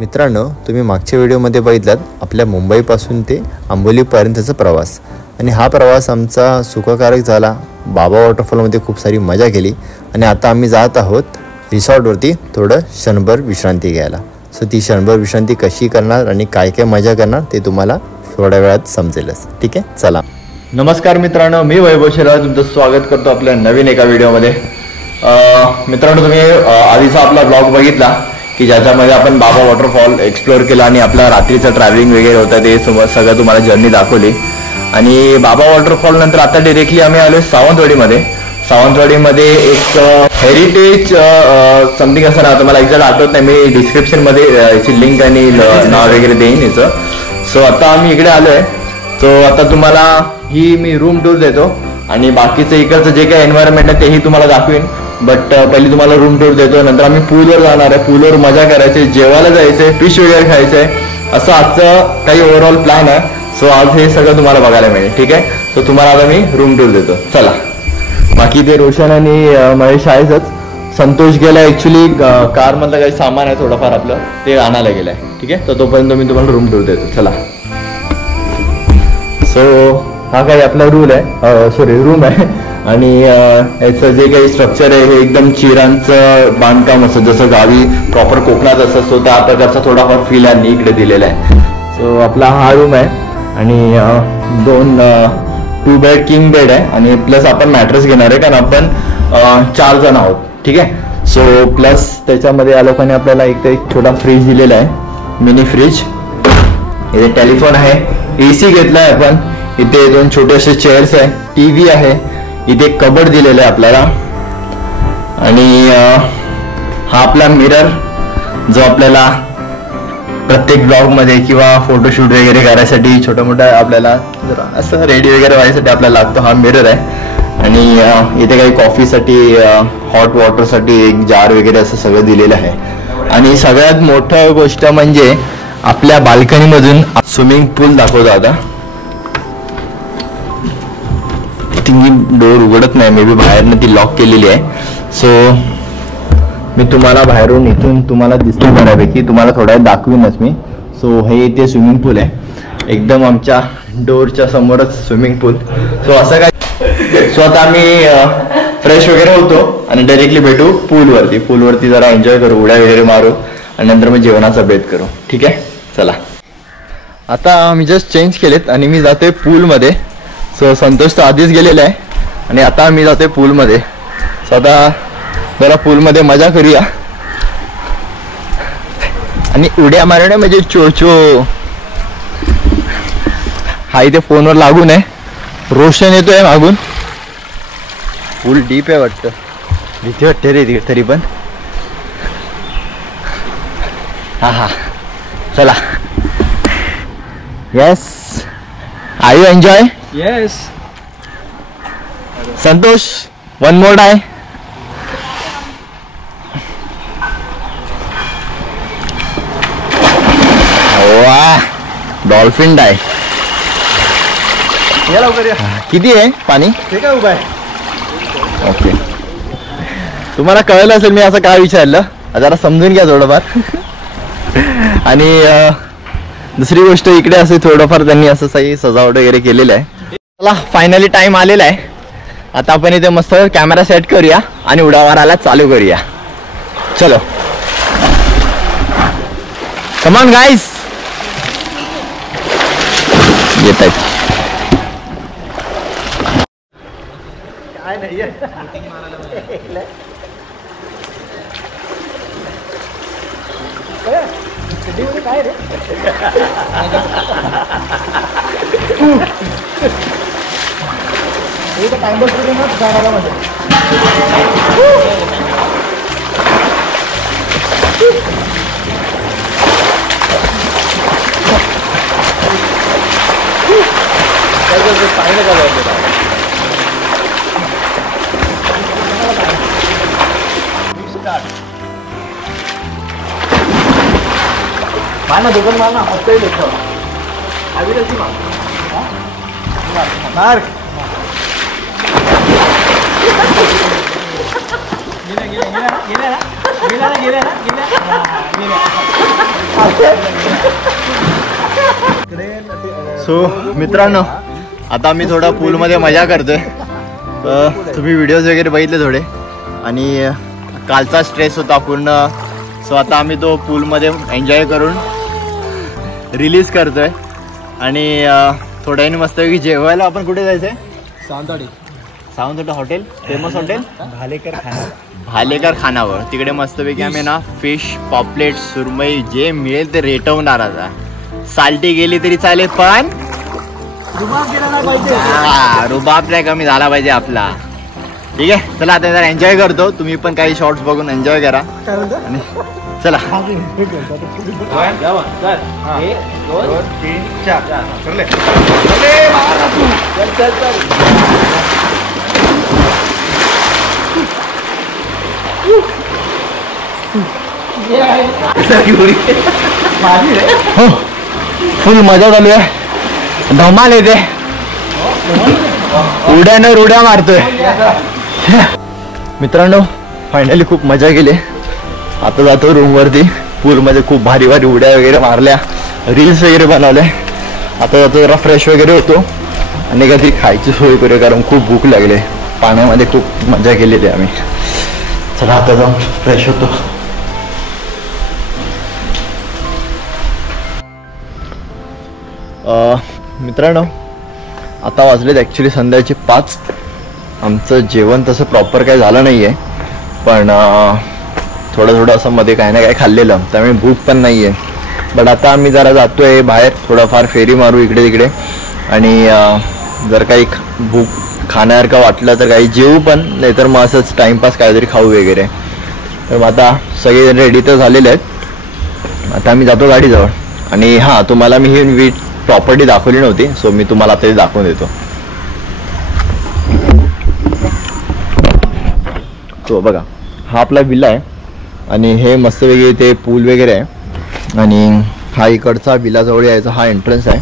मित्रांनो, तुम्ही मागच्या व्हिडिओमध्ये बघितलात आपल्या मुंबईपासून ते आंबोलीपर्यंतचा प्रवास आणि हा प्रवास आमचा सुखकारक झाला। बाबा वॉटरफॉलमध्ये खूप सारी मजा केली आणि आता आम्ही जात आहोत रिसॉर्टवरती थोडं क्षणभर विश्रांती घ्यायला। सो ती क्षणभर विश्रांती कशी करणार आणि काय काय मजा करणार ते तुम्हाला थोड्या वेळात समजेलच। ठीक आहे, चला। नमस्कार मित्रांनो, मी वैभव शेलार तुमचं स्वागत करतो आपल्या नवीन एका व्हिडिओमध्ये। मित्रांनो, तुम्ही आधीचा आपला ब्लॉग बघितला की ज्याच्यामध्ये आपण बाबा वॉटरफॉल एक्सप्लोअर केला आणि आपला रात्रीचं ट्रॅव्हलिंग वगैरे होतं ते सगळं तुम्हाला जर्नी दाखवली। आणि बाबा वॉटरफॉल नंतर आता डायरेक्टली आम्ही आलो सावंतवाडीमध्ये। सावंतवाडीमध्ये एक हेरिटेज समथिंग असं नाव, मला एक्झॅक्ट आठवत नाही, मी डिस्क्रिप्शनमध्ये याची लिंक आणि नाव वगैरे देईन याचं। सो आता आम्ही इकडे आलो आहे। सो आता तुम्हाला ही मी रूम टूर देतो आणि बाकीचं इकडचं जे काही एन्व्हायरमेंट आहे तेही तुम्हाला दाखवेन। बट पहिली तुम्हाला रूम टूर देतो, नंतर आम्ही पूलवर जाणार आहे, पूलवर मजा करायची, जेवायला जायचंय, फिश वगैरे खायचंय, असं आजचं काही ओव्हरऑल प्लॅन आहे। सो आज हे सगळं तुम्हाला बघायला मिळेल। ठीक आहे, सो तुम्हाला आता मी रूम टूर देतो, चला। बाकी ते रोशन आणि महेश आहेतच। संतोष गेला ॲक्च्युली कारमधलं काही सामान आहे थोडंफार आपलं ते आणायला गेलं आहे। ठीक आहे, तर तोपर्यंत मी तुम्हाला रूम टूर देतो, चला। सो हा काही आपला रूम आहे आणि याचं जे काही स्ट्रक्चर आहे हे एकदम चिरांचं बांधकाम असतं, जसं गावी प्रॉपर कोकणात असतं। सो त्या प्रकारचा थोडाफार फील यांनी इकडे दिलेला आहे। सो आपला हा रूम आहे आणि दोन 2 बेड किंग बेड आहे आणि प्लस आपण मॅट्रेस घेणार आहे, कारण आपण 4 जण आहोत। ठीक आहे, सो प्लस त्याच्यामध्ये या लोकांनी आपल्याला एक छोटा फ्रीज दिलेला आहे, मिनी फ्रीज। इथे टेलिफोन आहे, AC घेतला आहे आपण, इथे 2 छोटे असे चेअर्स आहे, TV आहे, इथे कबड दिलेलं आहे आपल्याला आणि हा आपला मिरर जो आपल्याला प्रत्येक ब्लॉगमध्ये किंवा फोटोशूट वगैरे करायसाठी छोटा मोठा आपल्याला जरा असं रेडी वगैरे व्हायसाठी आपल्याला लागतो हा मिरर आहे। आणि इथे काही कॉफीसाठी हॉट वॉटरसाठी एक जार वगैरे असं सगळं दिलेलं आहे। आणि सगळ्यात मोठं गोष्ट म्हणजे आपल्या बाल्कनीमधून स्विमिंग पूल दाखवतो। आता ती डोर उघडत नाही, मे बी बाहेरनं ती लॉक केलेली आहे। सो मी तुम्हाला बाहेरून इथून तुम्हाला दिसतो बऱ्यापैकी, तुम्हाला थोड्या दाखवीनच मी। सो हे इथे स्विमिंग पूल आहे, एकदम आमच्या डोरच्या समोरच स्विमिंग पूल। सो असं काय, सो आता आम्ही फ्रेश वगैरे होतो आणि डायरेक्टली भेटू पूलवरती जरा एन्जॉय करू, उड्या वगैरे मारू आणि नंतर मग जेवणाचा बेत करू। ठीक आहे, चला। आता मी जस्ट चेंज केलेत आणि मी जातोय पूलमध्ये। सो संतोष तर आधीच गेलेला आहे आणि आता मी जातोय पूलमध्ये। सो आता जरा पूलमध्ये मजा करूया आणि उड्या मारण्या म्हणजे चोचो। हा इथे फोनवर लागून आहे, रोशन येतोय मागून। पूल डीप आहे वाटतं, भीती वाटते रे तरी पण। हा चला। Yes, are you enjoy? Yes. Santosh, one more dive. वाह, डॉल्फिन डाय। किती आहे पाणी? ठीक आहे, उभा आहे। ओके, तुम्हाला कळलं असेल मी असं काय विचारलं, जरा समजून घ्या थोडंफार। आणि दुसरी गोष्ट इकडे असं थोडंफार त्यांनी असं काही सजावट वगैरे केलेलं आहे। चला, फायनली टाइम आलेला आहे, आता आपण इथे मस्त कॅमेरा सेट करूया आणि उड्या मारायला चालू करूया। चलो, कम ऑन गाइस, येत आहेत। काय रे? टाइम बस जाणारा मध्ये मारना, दुकान मारना, हफ्ता ही देखो अभी रही मार। गेले ना गेले ना गेले ना गेले ना गेले सो मित्रांनो, आता आम्ही थोडा पूलमध्ये मजा करतोय. तुम्ही व्हिडिओज वगैरे बघितले थोडे आणि कालचा स्ट्रेस होता पूर्ण. सो आता आम्ही तो पूलमध्ये एन्जॉय करून रिलीज करतोय आणि थोड्याने मस्तपैकी जेवायला आपण कुठे जायचंय? Sawantwadi hotel, famous hotel Bhalekar खानावर. तिकडे मस्तपैकी आम्ही ना फिश, पॉपलेट, सुरमई जे मिळेल ते रेटवणार. आता साल्टी गेली तरी चालेल पण रुबाब नाही कमी झाला पाहिजे आपला. ठीक आहे, चला आता जरा एन्जॉय करतो. तुम्ही पण काही शॉर्ट्स बघून एन्जॉय करा आणि चला. फुल मजा चालू आहे, धमाल येते, उड्यानं उड्या मारतोय. मित्रांनो फायनली खूप मजा केली. आता जातो रूम वरती. पूलमध्ये खूप भारी भारी उड्या वगैरे मारल्या, रील्स वगैरे बनवल्या. आता जातो जरा फ्रेश वगैरे होतो आणि काहीतरी खायची सोय करूया कारण खूप भूक लागली. पाण्यामध्ये खूप मजा केलेली आम्ही. चला आता जाऊन फ्रेश होतो. मित्रांनो आता वाजलेत ॲक्च्युली संध्याकाळचे 5. आमचं जेवण तसं प्रॉपर काय झालं नाही आहे, पण थोडं असं मध्ये काही ना काही खाल्लेलं, त्यामुळे भूक पण नाही आहे. बट आता आम्ही जरा जातो आहे बाहेर, थोडाफार फेरी मारू इकडे तिकडे आणि जर काही भूक खाण्यासारखं वाटलं तर काही जेवू, पण नाहीतर मग असंच टाईमपास काहीतरी खाऊ वगैरे. तर मग आता सगळे रेडी तर झालेले आहेत. आता आम्ही जातो गाडीजवळ. आणि हां, तुम्हाला मी ही प्रॉपर्टी दाखवली नव्हती, सो मी तुम्हाला आता दाखवून देतो. तो बघा, हा आपला विला आहे आणि हे मस्तपैकी ते पूल वगैरे आहे. आणि हा इकडचा विलाजवळ यायचा हा एंट्रन्स आहे.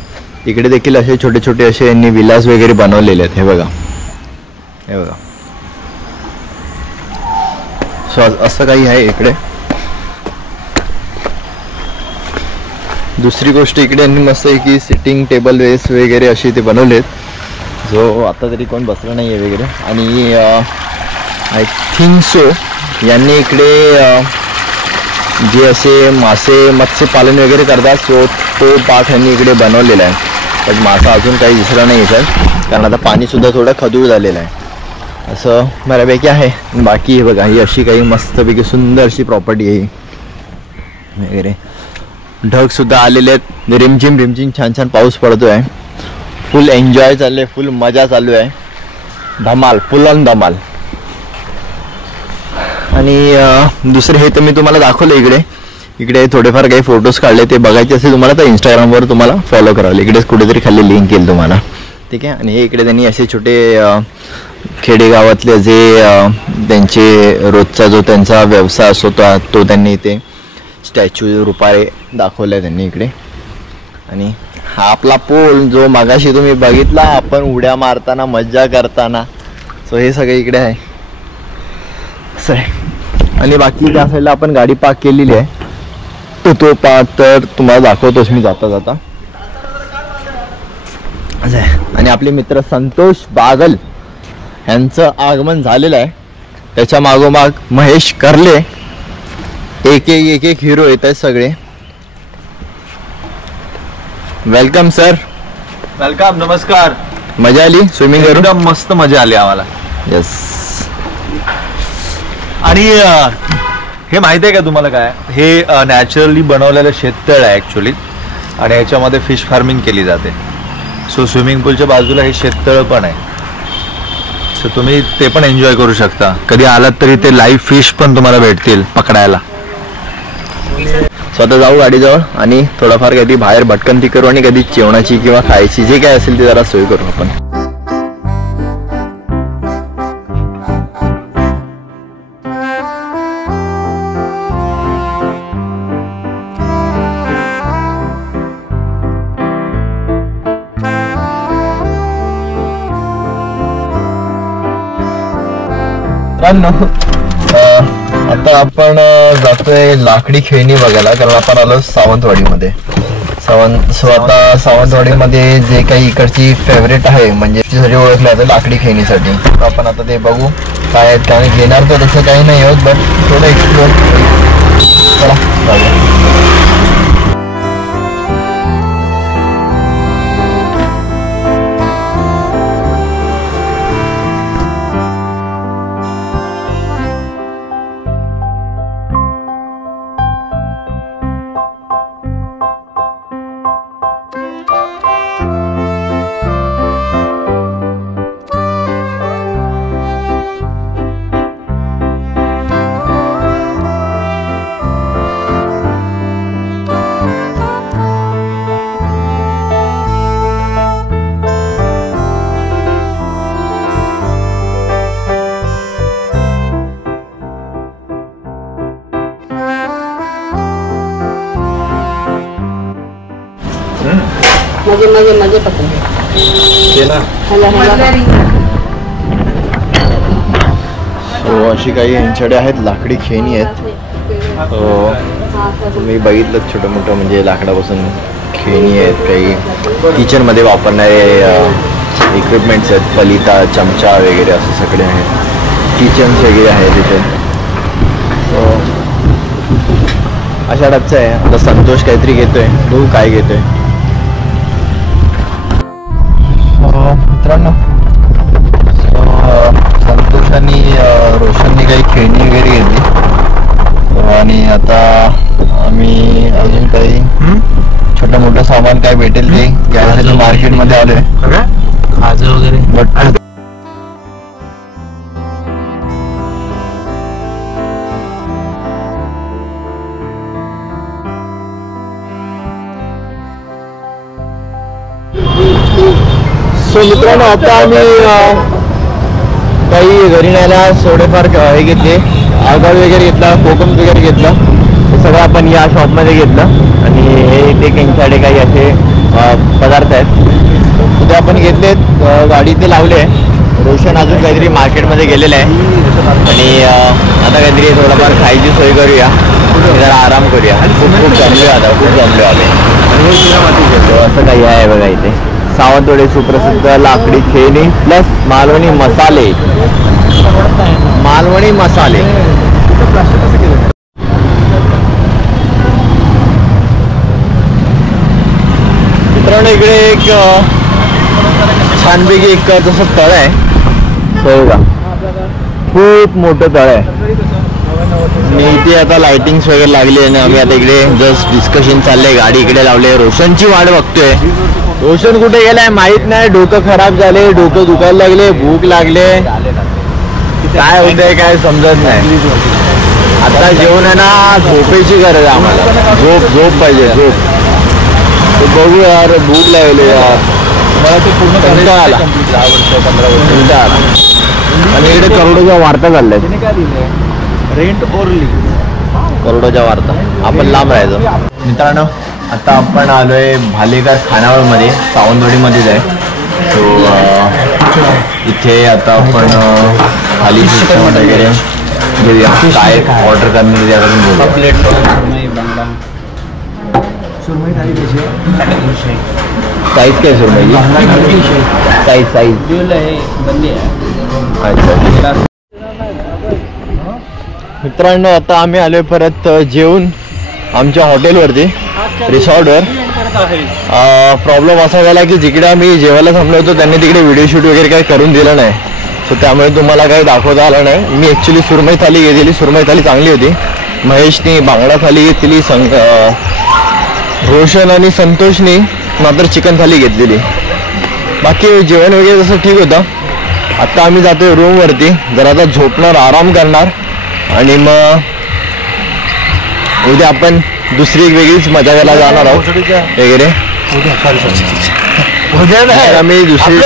इकडे देखील असे छोटे छोटे असे यांनी विलास वगैरे बनवलेले आहेत. हे बघा, हे बघा. सो असं काही आहे इकडे. दुसरी गोष्ट इकडे यांनी मस्त आहे की सिटिंग टेबल रेस वगैरे असे ते बनवलेत, जो आता तरी कोण बसला नाही आहे वगैरे. आणि आय थिंक सो यांनी इकडे जे असे मासे मत्स्यपालन वगैरे करतात, सो तो पाठ यांनी इकडे बनवलेला आहे. पण मासा अजून काही दिसला नाही सर, कारण आता पाणीसुद्धा थोडं खदूळ झालेलं आहे. असं बऱ्यापैकी आहे. बाकी बघा, ही अशी काही मस्तपैकी सुंदर अशी प्रॉपर्टी आहे वगैरे. ढगसुद्धा आलेले आहेत, रिमझिम रिमझिम छान छान पाऊस पडतो आहे. फुल एन्जॉय चालू आहे, फुल मजा चालू आहे, धमाल, फुल ऑन धमाल. आणि दुसरे हे तर मी तुम्हाला दाखवलं. इकडे थोडेफार काही फोटोज काढले, ते बघायचे असेल तुम्हाला तर इंस्टाग्रामवर तुम्हाला फॉलो करावं. इकडेच कुठेतरी खाली लिंक येईल तुम्हाला. ठीक आहे. आणि हे इकडे त्यांनी असे छोटे खेडेगावातले जे त्यांचे रोजचा जो त्यांचा व्यवसाय असतो तो त्यांनी इथे स्टॅच्यू रूपाने दाखवलं आहे त्यांनी इकडे. आणि हा आपला पूल जो मागाशी तुम्ही बघितला आपण उड्या मारताना मज्जा करताना, सो हे सगळे इकडे आहे असं आहे. आणि बाकी त्या साईडला आपण गाडी पार्क केलेली आहे, तो पार्क तर तुम्हाला दाखवतोच मी जाता जाता असं आहे. आणि आपले मित्र संतोष बागल यांचं आगमन झालेलं आहे. त्याच्या मागोमाग महेश कर्ले, एक एक हिरो येत आहेत सगळे. Welcome sir. वेलकम, नमस्कार. मजा आली स्विमिंग करून? एकदम मस्त मजा आली आम्हाला. यस. आणि हे माहिती आहे का तुम्हाला काय, हे नॅचरली बनवलेलं शेततळ आहे ॲक्च्युली, आणि ह्याच्यामध्ये फिश फार्मिंग केली जाते. सो स्विमिंग पूलच्या बाजूला हे शेततळ पण आहे, सो तुम्ही ते पण एन्जॉय करू शकता. कधी आलात तरी ते लाईव्ह फिश पण तुम्हाला भेटतील पकडायला. स्वतः जाऊ गाडीजवळ आणि थोडाफार कधी बाहेर भटकंती करू आणि कधी जेवणाची किंवा खायची जे काय असेल ते जरा सोय करू आपण. आता आपण जातोय लाकडी खेळणी बघायला, कारण आपण आलो सावंतवाडीमध्ये. आता सावंतवाडीमध्ये जे काही इकडची फेवरेट आहे म्हणजे तिसाठी ओळखलं जातं लाकडी खेळणीसाठी. तर आपण आता ते बघू काय आहेत, काय घेणार तर तसं काही नाही होत, बट थोडं एक्सप्लोर. चला जाऊया. मजे पसंद सो अशी काही यांच्याकडे आहेत लाकडी खेळणी आहेत. तुम्ही बघितलं छोटं मोठं म्हणजे लाकडापासून खेळणी आहेत, काही किचनमध्ये वापरणारे इक्विपमेंट्स आहेत, पलिता, चमचा वगैरे असं सगळे आहेत. किचन्स वगैरे आहेत तिथे. अशा टाईपचं आहे. आता संतोष काहीतरी घेतोय, बघू काय घेतोय. मित्रांनो संतोष आणि रोशनने काही खेळणी वगैरे घेतली आणि आता आम्ही अजून काही छोटं मोठं सामान काय भेटेल ते घ्यायसाठी मार्केटमध्ये आलोय. खाजं वगैरे बट सो मित्रांनो आता आम्ही काही घरी न्यायला थोडेफार हे घेतले, आगाव वगैरे घेतला, कोकम वगैरे घेतला. हे सगळं आपण या शॉपमध्ये घेतलं आणि हे ते त्यांच्याकडे काही असे पदार्थ आहेत ते आपण घेतलेत. गाडी ते लावले. रोशन अजून काहीतरी मार्केटमध्ये गेलेलं आहे आणि आता काहीतरी थोडंफार खायची सोय करूया, जरा आराम करूया. खूप जमले आता, खूप जमले आले. असं काही आहे बघा इथे. सावंतवाडी सुप्रसिद्ध लाकडी खेळणी प्लस मालवणी मसाले. मित्रांनो इकडे एक छानपैकी एक जसं तळ आहे, का खूप मोठं तळ आहे. मी इथे आता लाइटिंग्स वगैरे लागली आणि आम्ही आता इकडे जस्ट डिस्कशन चाललंय, गाडी इकडे लावले. रोशनची वाट बघतोय. रोशन कुठे गेलाय माहित नाही. डोकं खराब झाले, डोकं दुखायला लागले, भूक लागले, काय होतंय काय समजत नाही. आता जेवण आहे ना, झोपेची गरज आहे आम्हाला. झोप पाहिजे, झोप. बघू यार, भूक लागली यार, मला ते पूर्ण कंटाळा आला. आणि इकडे करोडोच्या वार्ता चालल्यात. रेंट बोरली करोडोच्या वार्ता. आपण लांब राहायचं. मित्रांनो आता आपण आलोय भालेकर खानावळमध्ये, सावंतवाडीमध्येच आहे. सो इथे आता आपण थाली वगैरे घेऊया. काय ऑर्डर करणार ते आता बोलू. प्लेट सुरमई थाली कशी साईज काय सुरमईची? साईज अच्छा. मित्रांनो आता आम्ही आलोय परत जेवून आमच्या हॉटेलवरती, रिसॉर्टवर. प्रॉब्लेम असा झाला की जिकडे आम्ही जेवायला थांबलो होतो त्यांनी तिकडे व्हिडिओ शूट वगैरे काही करून दिलं नाही. सो त्यामुळे तुम्हाला काही दाखवता आलं नाही. मी ॲक्च्युली सुरमई थाली घेतलेली. सुरमई थाली चांगली होती. महेशनी बांगडा थाली घेतलेली, रोशन आणि संतोषनी मात्र चिकन थाली घेतलेली. बाकी जेवण वगैरे तसं ठीक होतं. आत्ता आम्ही जातोय रूमवरती, जरा आता झोपणार, आराम करणार आणि मग उद्या आपण दुसरी एक वेगळीच मजा घ्यायला जाणार आहोत वगैरे. आम्ही दुसरी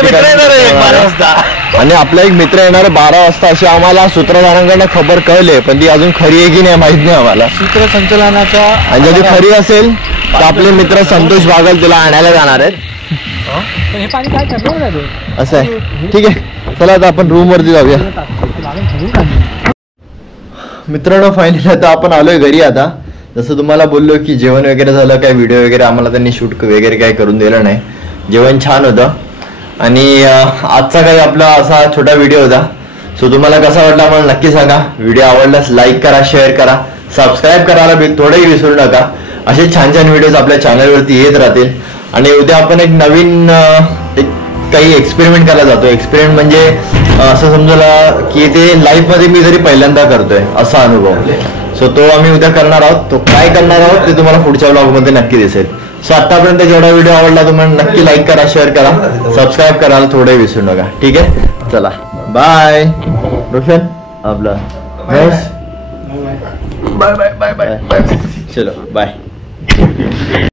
आणि आपला एक मित्र येणार 12 वाजता अशी आम्हाला सूत्रधारांकडनं खबर कळले, पण ती अजून खरी आहे की नाही माहित नाही आम्हाला. सूत्रसंचलनाच्या आणि जर ती खरी असेल तर आपले मित्र संतोष बागल तुला आणायला जाणार आहेत. असं आहे. ठीक आहे, चला आता आपण रूम वरती जाऊया. मित्रांनो फायनली आता आपण आलोय घरी. आता जसं तुम्हाला बोललो की जेवण वगैरे झालं, काय व्हिडिओ वगैरे आम्हाला त्यांनी शूट वगैरे काय करून दिलं नाही. जेवण छान होतं आणि आजचा काही आपला असा छोटा व्हिडिओ होता. सो तुम्हाला कसा वाटला मला नक्की सांगा. व्हिडिओ आवडल्यास लाईक करा, शेअर करा, सबस्क्राईब करायला थोडंही विसरू नका. असे छान छान व्हिडिओज आपल्या चॅनलवरती येत राहतील. आणि उद्या आपण एक नवीन काही एक्सपेरिमेंट करायला जातो. एक्सपेरिमेंट म्हणजे असं समजला की ते लाईफमध्ये मी जरी पहिल्यांदा करतोय असा अनुभव. सो तो आम्ही उद्या करणार आहोत. तो काय करणार आहोत ते तुम्हाला पुढच्या ब्लॉगमध्ये नक्की दिसेल. सो आतापर्यंत जेवढा व्हिडिओ आवडला तुम्हाला नक्की लाईक करा, शेअर करा, सबस्क्राईब करायला थोडंही विसरू नका. ठीक आहे, चला बाय. रोशन आपला bye bye bye bye bye. चलो बाय.